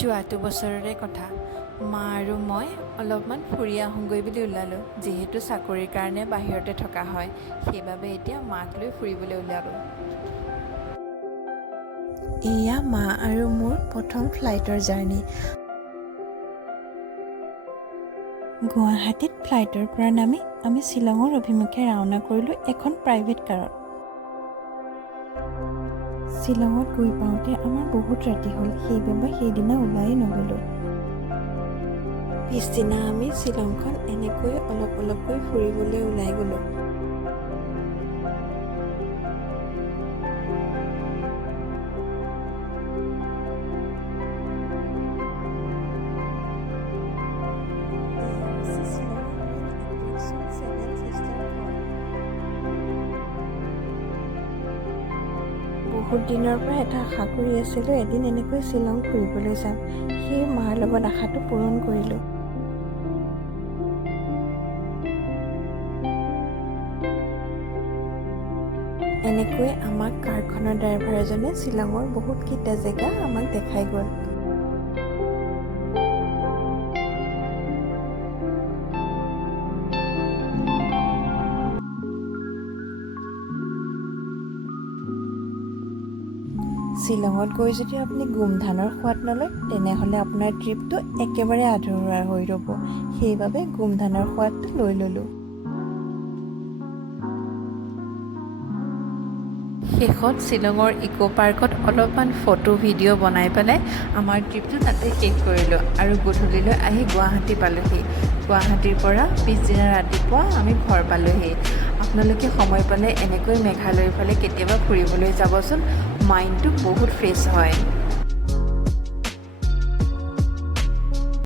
যোৱাটো বছৰৰে কথা। মা আৰু মই অলপমান ফুৰি আহোঁগৈ বুলি ওলালোঁ। যিহেতু চাকৰিৰ কাৰণে বাহিৰতে থকা হয়, সেইবাবে এতিয়া মাক লৈ ফুৰিবলৈ ওলালোঁ। এয়া মা আৰু মোৰ প্ৰথম ফ্লাইটৰ জাৰ্ণি। গুৱাহাটীত ফ্লাইটৰ পৰা নামি আমি শ্বিলঙৰ অভিমুখে ৰাওনা কৰিলোঁ এখন প্ৰাইভেট কাৰত। শ্বিলঙত গৈ পাওঁতে আমাৰ বহুত ৰাতি হ'ল, সেইবাবে সেইদিনা ওলাই নগ'লোঁ। পিছদিনা আমি শ্বিলংখন এনেকৈ অলপ অলপকৈ ফুৰিবলৈ ওলাই গ'লোঁ। বহুত দিনৰ পৰা এটা আশা কৰি আছিলোঁ, এদিন এনেকৈ শ্বিলং ফুৰিবলৈ যাম। সেই মাৰ লগত আশাটো পূৰণ কৰিলোঁ। এনেকৈ আমাক কাৰখনৰ ড্ৰাইভাৰ এজনে শ্বিলঙৰ বহুতকেইটা জেগা আমাক দেখাই গ'ল। শ্বিলঙত গৈ যদি আপুনি গোমধানৰ সোৱাদ নলয়, তেনেহ'লে আপোনাৰ ট্ৰিপটো একেবাৰে আধৰুৱা হৈ ৰ'ব। সেইবাবে গোমধানৰ সোৱাদটো লৈ ল'লোঁ। শেষত শ্বিলঙৰ ইক' পাৰ্কত অলপমান ফটো ভিডিঅ' বনাই পেলাই আমাৰ ট্ৰিপটো তাতে শেষ কৰিলোঁ আৰু গধূলিলৈ আহি গুৱাহাটী পালোঁহি। গুৱাহাটীৰ পৰা পিছদিনা ৰাতিপুৱা আমি ঘৰ পালোঁহি। আপোনালোকে সময় পালে এনেকৈ মেঘালয়ৰ ফালে কেতিয়াবা ফুৰিবলৈ যাবচোন, মাইণ্ডটো বহুত ফ্ৰেছ হয়।